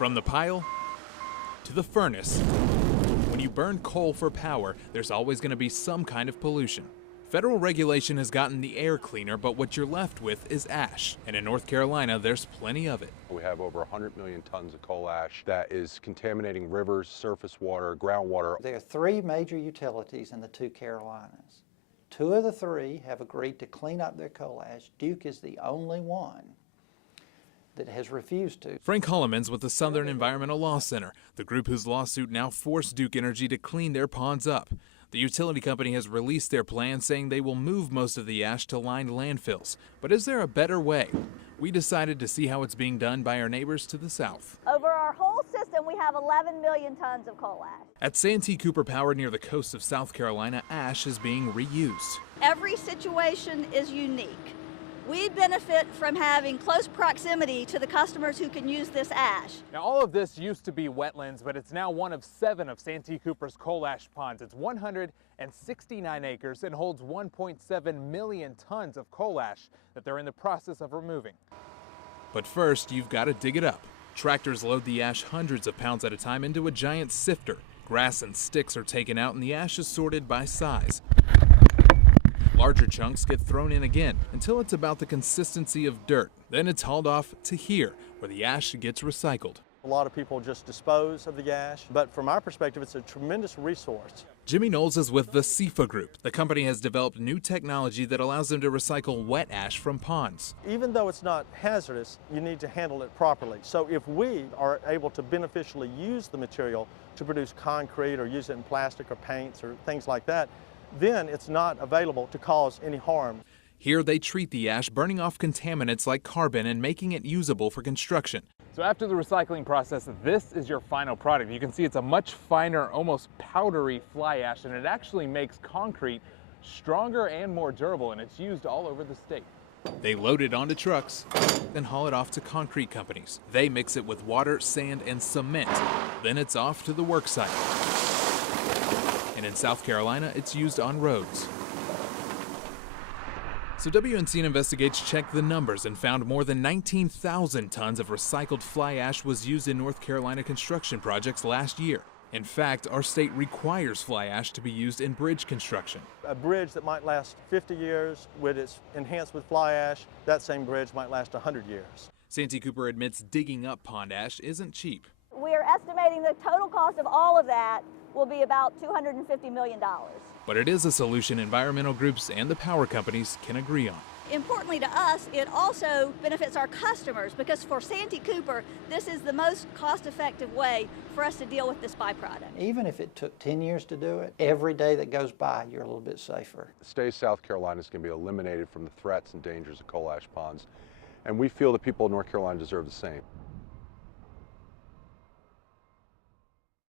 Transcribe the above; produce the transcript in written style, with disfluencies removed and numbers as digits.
From the pile to the furnace, when you burn coal for power, there's always going to be some kind of pollution. Federal regulation has gotten the air cleaner, but what you're left with is ash. And in North Carolina, there's plenty of it. We have over 100 million tons of coal ash that is contaminating rivers, surface water, groundwater. There are three major utilities in the two Carolinas. Two of the three have agreed to clean up their coal ash. Duke is the only one that has refused to. Frank Hollemans with the Southern Environmental Law Center, the group whose lawsuit now forced Duke Energy to clean their ponds up. The utility company has released their plan, saying they will move most of the ash to lined landfills. But is there a better way? We decided to see how it's being done by our neighbors to the south. Over our whole system, we have 11 million tons of coal ash. At Santee Cooper Power near the coast of South Carolina, ash is being reused. Every situation is unique. We benefit from having close proximity to the customers who can use this ash. Now, all of this used to be wetlands, but it's now one of 7 of Santee Cooper's coal ash ponds. It's 169 acres and holds 1.7 million tons of coal ash that they're in the process of removing. But first, you've got to dig it up. Tractors load the ash hundreds of pounds at a time into a giant sifter. Grass and sticks are taken out and the ash is sorted by size. Larger chunks get thrown in again until it's about the consistency of dirt. Then it's hauled off to here, where the ash gets recycled. A lot of people just dispose of the ash, but from our perspective, it's a tremendous resource. Jimmy Knowles is with the SEFA Group. The company has developed new technology that allows them to recycle wet ash from ponds. Even though it's not hazardous, you need to handle it properly. So if we are able to beneficially use the material to produce concrete or use it in plastic or paints or things like that, then it's not available to cause any harm. Here they treat the ash, burning off contaminants like carbon and making it usable for construction. So after the recycling process, this is your final product. You can see it's a much finer, almost powdery fly ash, and it actually makes concrete stronger and more durable, and it's used all over the state. They load it onto trucks, then haul it off to concrete companies. They mix it with water, sand, and cement. Then it's off to the work site. And in South Carolina, it's used on roads. So WNCN Investigates checked the numbers and found more than 19,000 tons of recycled fly ash was used in North Carolina construction projects last year. In fact, our state requires fly ash to be used in bridge construction. A bridge that might last 50 years, when it's enhanced with fly ash, that same bridge might last 100 years. Santee Cooper admits digging up pond ash isn't cheap. We are estimating the total cost of all of that will be about $250 million. But it is a solution environmental groups and the power companies can agree on. Importantly to us, it also benefits our customers because for Santee Cooper, this is the most cost-effective way for us to deal with this byproduct. Even if it took 10 years to do it, every day that goes by, you're a little bit safer. The state of South Carolina is going to be eliminated from the threats and dangers of coal ash ponds, and we feel the people of North Carolina deserve the same.